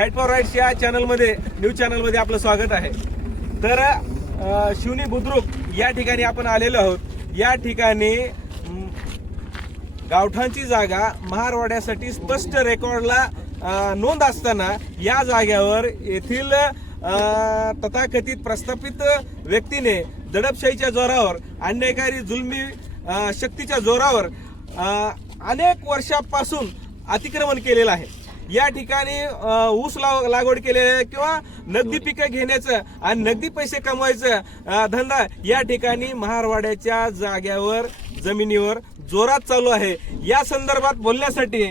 Fight for rights या चॅनलमध्ये news चॅनलमध्ये आपलं स्वागत आहे. तर शिवनी बुद्रुक या ठिकाणी आपण आलेलो आहोत. या ठिकाणी गावठांची जागा महारवाड्यासाठी स्पष्ट रेकॉर्डला नोंद असताना या जाग्यावर येथील तथाकथित प्रस्थापित व्यक्तीने दडपशाहीच्या जोरावर अन्यायकारी जुलमी शक्तीच्या जोरावर अनेक वर्षापासून अतिक्रमण केलेलं आहे. या ठिकाणी ऊस लाव- लागवड केलेली आहे किंवा नगदी पिकं घेण्याचं आणि नगदी पैसे कमवायचं धंदा या ठिकाणी महारवाड्याच्या जाग्यावर जमिनीवर जोरात चालू आहे. या संदर्भात बोलण्यासाठी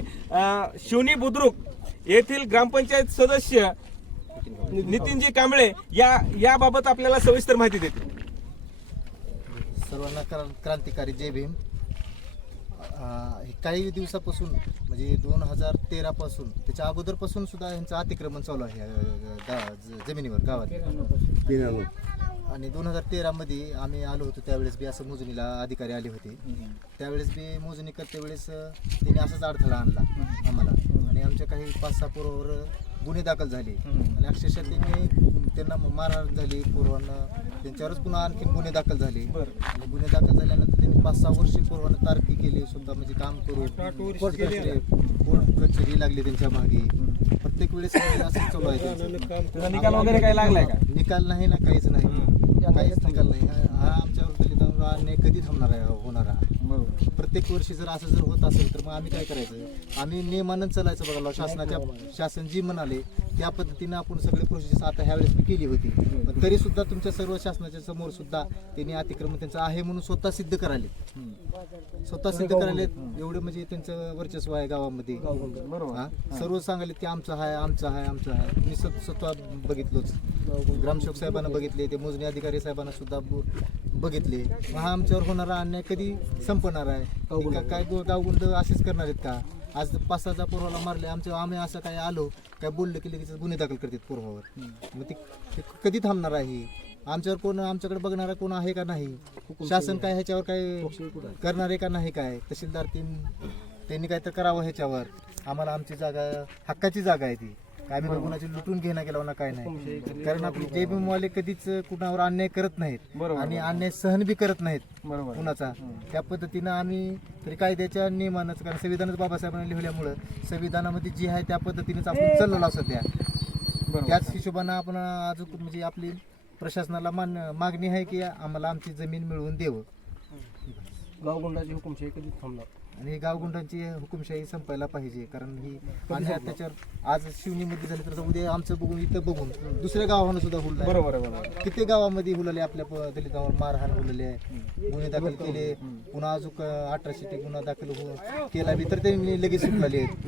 शिवनी बुद्रुक येथील ग्रामपंचायत सदस्य नितीनजी कांबळे या याबाबत आपल्याला सविस्तर माहिती देते सर्वांना क्रांतिकारी जय भीम. काही दिवसापासून म्हणजे दोन हजार तेरा पासून त्याच्या अगोदरपासून सुद्धा यांचं अतिक्रमण चालू आहे अं, गा- ज- जमिनीवर गावात. आणि दोन हजार तेरामध्ये आम्ही आलो होतो त्यावेळेस बी असं मोजणीला अधिकारी आले होते. त्यावेळेस बी मोजणी करते वेळेस अं, त्यांनी असाच अडथळा आणला आम्हाला. आणि आमच्या काही पाच सहा पोरावर गुन्हे दाखल झाले. आणि अक्षरशः त्यांनी त्यांना मारहाण झाली पोरांना त्यांच्यावरच पुन्हा आणखी गुन्हे दाखल झाले. आणि गुन्हे दाखल झाल्यानंतर त्यांनी पाच सहा वर्षे पोरांना तारखी केली सुद्धा म्हणजे काम करून. कोर्ट कचेरी कोर्ट कचेरी लागली त्यांच्या मागे. प्रत्येक वेळेस असं चालू आहे निकाल वगैरे काही लागलाय का? निकाल नाही ना काहीच नाही. काहीच निकाल नाही. हा आमच्यावर दलितांवर अन्याय कधी थांबणार आहे होणार? प्रत्येक वर्षी जर असं जर होत असेल तर मग आम्ही काय करायचं? आम्ही नियमानं चालायचं बघा शासनाच्या शासन जी म्हणाले त्या पद्धतीनं आपण सगळे प्रोसेस आता ह्यावेळेस मी केली होती. पण तरी सुद्धा तुमच्या सर्व शासनाच्या समोर सुद्धा त्यांनी अतिक्रमण त्यांचं आहे म्हणून स्वतः सिद्ध कराले स्वतः सिद्ध करायले एवढं म्हणजे त्यांचं वर्चस्व आहे गावामध्ये. हा? सर्व सांगाले की आमचं आहे आमचं आहे आमचं आहे. मी स्वत- स्वतः बघितलोच. ग्रामसेवक साहेबांना बघितले ते मोजणी अधिकारी साहेबांना सुद्धा ब- बघितले. मग हा आमच्यावर होणारा अन्याय कधी संपणार आहे? का- काय गो- गावगुंड असेच करणार आहेत का? आज पाच सहाचा पूर्वाला मारले आमच्या आम्ही असं काय आलो काय बोललं की लगेच गुन्हे दाखल करतात पूर्वावर. मग ते ते कधी थांबणार आहे? आमच्यावर कोण आमच्याकडे बघणारा कोण आहे का नाही? शासन काय ह्याच्यावर काय करणार आहे का नाही काय? तहसीलदार तीन त्यांनी काय तर करावं ह्याच्यावर. आम्हाला आमची जागा हक्काची जागा आहे ती. काय आम्ही कोणाची लुटून घेणं गेलो ना काय नाही. कारण आपले जे वाले कधीच कुणावर अन्याय करत नाहीत. आणि अन्याय सहन बी करत नाहीत कुणाचा त्या पद्धतीनं आम्ही तरी कायद्याच्या नियमानंच कारण संविधानच बाबासाहेबांनी लिहिल्यामुळं संविधानामध्ये जी आहे त्या पद्धतीनेच आपण चाललेलो सध्या. त्याच हिशोबानं आपण अजून म्हणजे आपली प्रशासनाला मान मागणी आहे की आम्हाला आमची जमीन मिळवून द्यावं. गावगुंडाची हुकुमशाही कधी थांबणार. आणि ही गावगुंडांची हुकुमशाही संपायला पाहिजे कारण ही अन्याय अत्याचार आज शिवनीमध्ये झाले तर उद्या आमचं बघून इथं बघून दुसऱ्या गावानं सुद्धा हुलला. बरोबर आहे बरोबर किती गावामध्ये हुलले आपल्या प- दलितांवर मारहाण हुलले आहे गुन्हे दाखल केले पुन्हा अजून अठराशे ते गुन्हा दाखल हो- केला बी तर त्यांनी लगेच सुटलेले आहेत.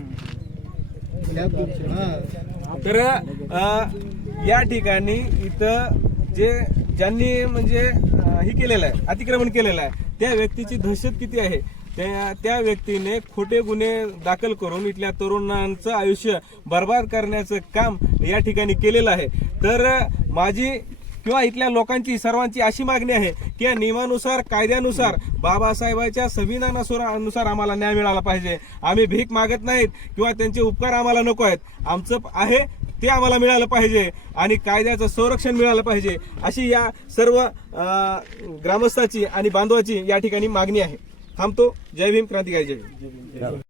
हा. तर अ, या ठिकाणी इथं जे ज्यांनी म्हणजे अ, हे केलेलं आहे अतिक्रमण केलेलं आहे त्या व्यक्तीची दहशत किती आहे? त्या त्या व्यक्तीने खोटे गुन्हे दाखल करून इथल्या तरुणांचं आयुष्य बर्बाद करण्याचं काम या ठिकाणी केलेलं आहे. तर माझी किंवा इथल्या लोकांची सर्वांची अशी मागणी आहे की या नियमानुसार कायद्यानुसार बाबासाहेबांच्या संविधानानुसार आम्हाला न्याय मिळाला पाहिजे. आम्ही भीक मागत नाहीत किंवा त्यांचे उपकार आम्हाला नको आहेत. आमचं आहे ते आम्हाला मिळालं पाहिजे आणि कायद्याचं संरक्षण मिळालं पाहिजे अशी या सर्व ग्रामस्थाची आणि बांधवाची या ठिकाणी मागणी आहे. थांबतो. जय भीम. क्रांतिकारी जय भीम.